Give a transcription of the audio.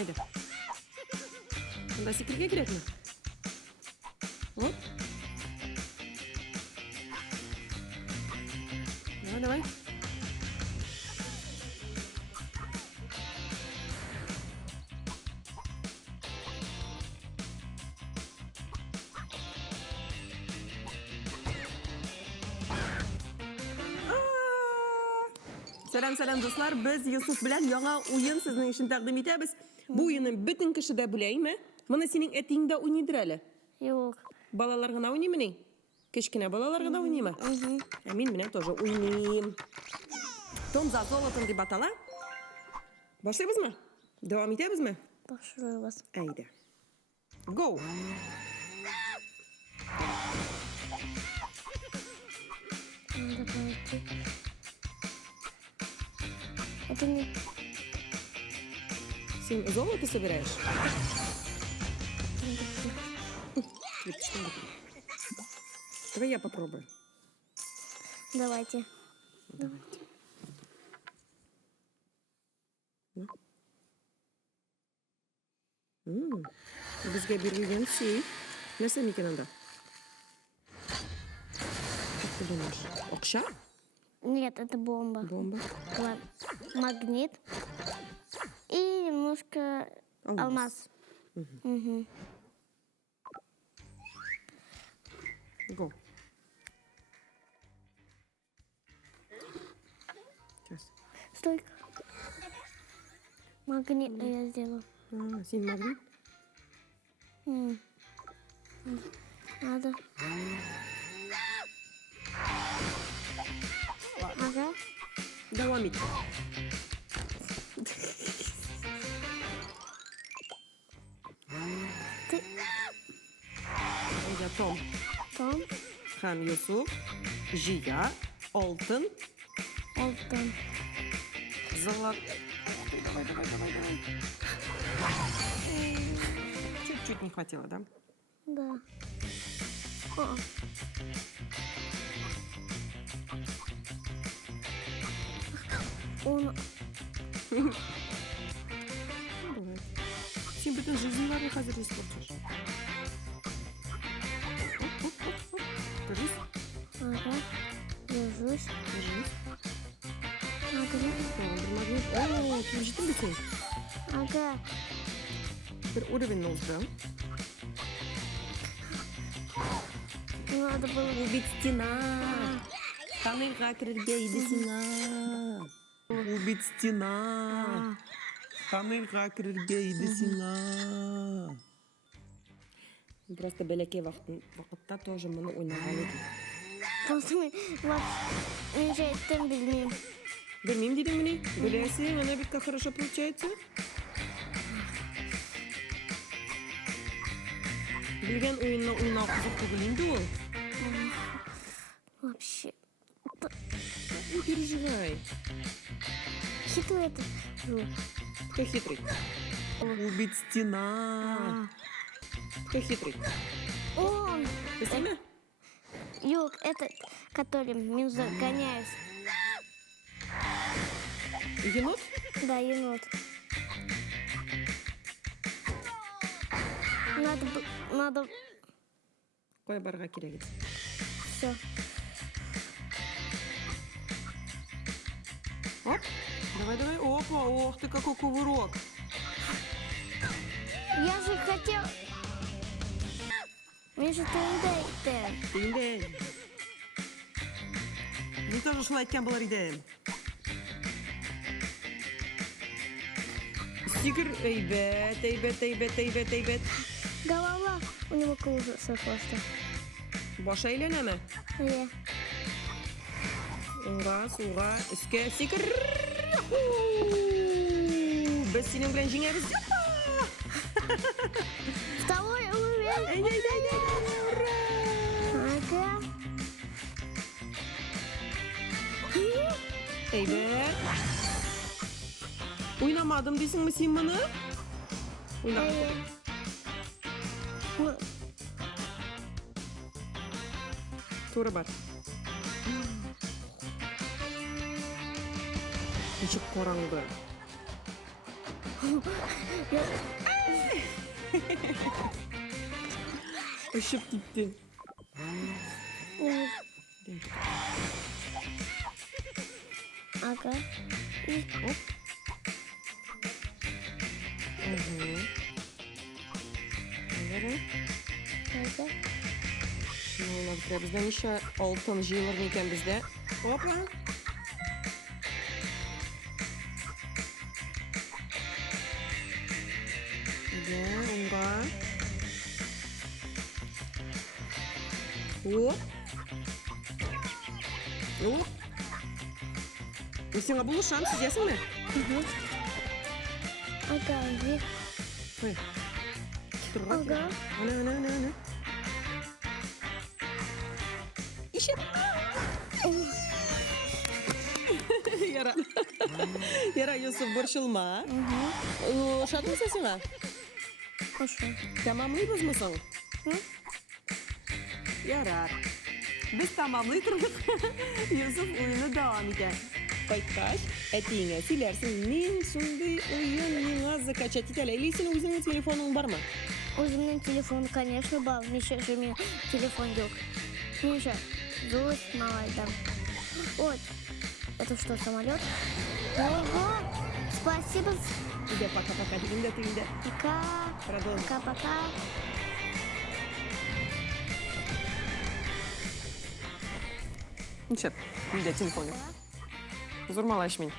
Haydi. Bunda sikirge gerek mi? Hop. Давай. Selam dostlar. Biz Yusuf bilan yangi o'yin sizning uchun taqdim etamiz. Bu o'yinni butun kishida bilaymi? Mana sening etingda o'ynaydir hali. Yo'q. Balalar g'ana o'ynaymini? Kichkina balalar g'ana o'ynaymi? Men bilan тоже o'ynayman. Tom za zolotin deb ataladi. Boshlaymizmi? Davom etamizmi? Boshlaymiz. Ayda. Go. Давайте. Это не... Sen золото собираешь? Давай я попробую. Давайте. Давайте. Bizga berilgan seyf. Narsa ekan unda? Как ты думаешь? Окша? Нет, это бомба. Бомба? Магнит. И немножко алмаз. Угу. Го. Сейчас. Стой. Магнит я сделаю. Син магнит? Надо. Ага. Davam et. Ты... Ayda Tom. Том. Ham Yusuf. Jiya. Oltin. Олтон. Золото. Давай. Чуть-чуть не хватило, да? Да. О. Он... Бывает. Сен бүтін жизньларын қазір испортишь. Держись. Ага. Держусь. Держись. Магнит. Tamam, bir magnet. Oo, kimcittin mi sen? Ага. Bir уровень озды. Надо было... Убить стена. Тоннельға кірерге иді сена. Убить стена. Тоннельға кірерге иді сена. Просто бәләкей вақытта тоже мұны ойнаған едім. Просто мен жайттым білмеймін. Білмеймін дедің міне? Білесің, она ведь как хорошо получается. Білген ойынна ойнау қызық түгіл енді ол. Вообще. Не переживай. Хитрый этот жук. Кто хитрый? Убить стена. Кто хитрый? Он! Ты сама? Юг, этот, которым я загоняюсь. Енот? Да, енот. Надо... Қой барға керек еді. Все. Оп, давай. Опа, ох ты, какой кувырок. Я же хотел... Мне же тендейте. Тинден. Мен тоже шулай айтқан болар едім. Секір, әйбет. Голова у него кружится просто. Башы айленемі? Е. Суға, үске, секір. Біз сенің білен жеңеміз. Второй уровень. Ура! Ага. Әйбет. Oynamadım desin mi sen bana? Oynamadım. Tuğra бар. Ничек қараңғы. Işıp gitti. Ага. Hop. Evet. Ага. Şunu olabilir. Bizden işe altın jıyılır mıyken bizde? Hopla. Güzel, umra. Hop. Hop. Sen abulu şam çizeceksin mi? Ага. Вверх. Buyur. Dur bak. Ага. Ana. İşe. Yara. Yara Yusuf borçulma. Şart mısın sana? Хорошо. Tamamlıyoruz musun? Hı? Yarar. Biz tamamlıyoruz. Yusuf oyunu devam eder. Kayıttaş, etiğine silersin. Nin şimdi oyun nina закачать италия. Өзіңнің телефоның бар ма? Өзімнің телефон, конечно, бар. Миша же мне телефон жоқ. Миша, злость малайдам. Вот. Это что, самолет? Ого! Спасибо. Иди, пока-пока. Тегінде. Пока. Продолжим. Пока-пока. Ничего, bir de telefonu. Zurmalaş beni.